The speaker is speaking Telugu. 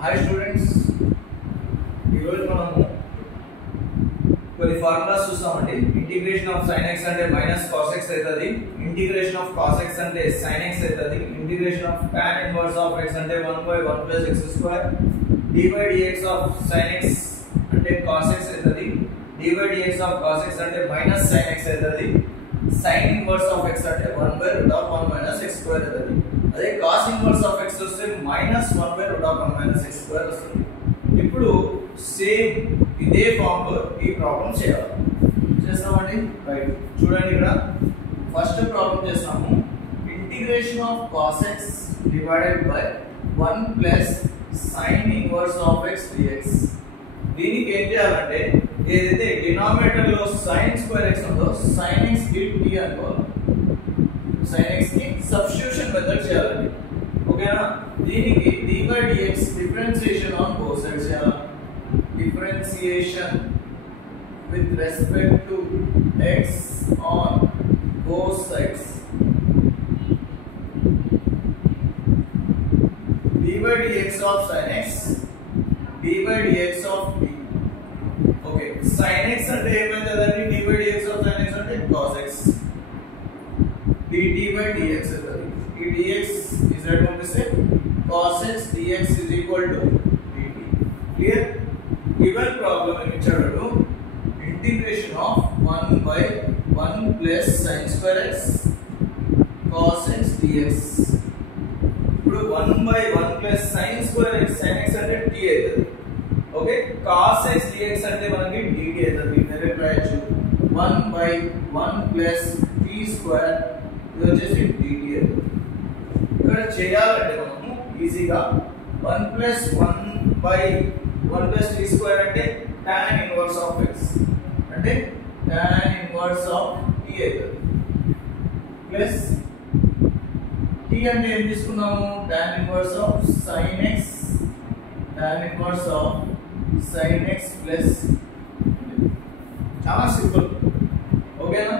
హాయ్ స్టూడెంట్స్, ఈరోజు మనము కొన్ని ఫార్ములాస్ చూస్తామండి. ఇంటిగ్రేషన్ ఆఫ్ sin x అంటే మైనస్ cos x అవుతుంది, ఇంటిగ్రేషన్ ఆఫ్ cos x అంటే sin x అవుతుంది, integration of tan inverse of x అంటే 1/1 + x², dy/dx of sin x అంటే cos x అవుతుంది, dy/dx ఆఫ్ cos x అంటే మైనస్ sin x అవుతుంది, sin ఇన్వర్స్ ఆఫ్ x అంటే 1/√1 - x² అవుతుంది. అదే cos ఇన్వర్స్ ఆఫ్ x వస్తే మైనస్ 1/√1 - x² వస్తుంది. ఇప్పుడు సేమ్ ఇదే ఫామ్ లో ఈ ప్రాబ్లం చేయాలి. చేస్తామండి. రైట్, చూడండి ఇక్కడ ఫస్ట్ ప్రాబ్లం చేస్తాము. Integration of cos x divided by 1 plus sin inverse of x dx. దీనికి ఏం చేయాలంటే ఏదైతే డినామినేటర్ లో sin² x ఉందో sin x కి t అనుకో, sin x కి సబ్స్టిట్యూషన్ మెథడ్ చేయాలండి. ఓకేనా? దీనికి d/dx differentiation on both sides చేయాలి. Differentiation with respect to x on both sides. d/dx of sin x, d/dx of t. Okay, sin x అంటే ఏమైందండి? d/dx of sin x అంటే cos x. dt/dx అవుతుంది. ఈ dx is that what we say? cos x dx is equal to dt. Clear? Given problem ఏమి ఇచ్చాడు? Integration of 1/1 plus sin² x cos x dx. ఇప్పుడు 1/1 plus sin² x, sin x అంటే t అవుతుంది. ఓకే, cos x dx అంటే మనకి dt అవుతుంది. డైరెక్ట్ రాయొచ్చు 1/1 ప్లస్ t² ఇది వచ్చేసి dt అవుతుంది. ఇక్కడ చేయాలంటే మనము ఈజీగా 1 ప్లస్ 1/1 ప్లస్ t² అంటే tan ఇన్వర్స్ ఆఫ్ x అంటే tan ఇన్వర్స్ ఆఫ్ t అవుతుంది. ప్లస్ t అంటే ఏం తీసుకున్నాము? tan inverse of sin x, tan inverse of sin x plus. చాలా సింపుల్. ఓకేనా?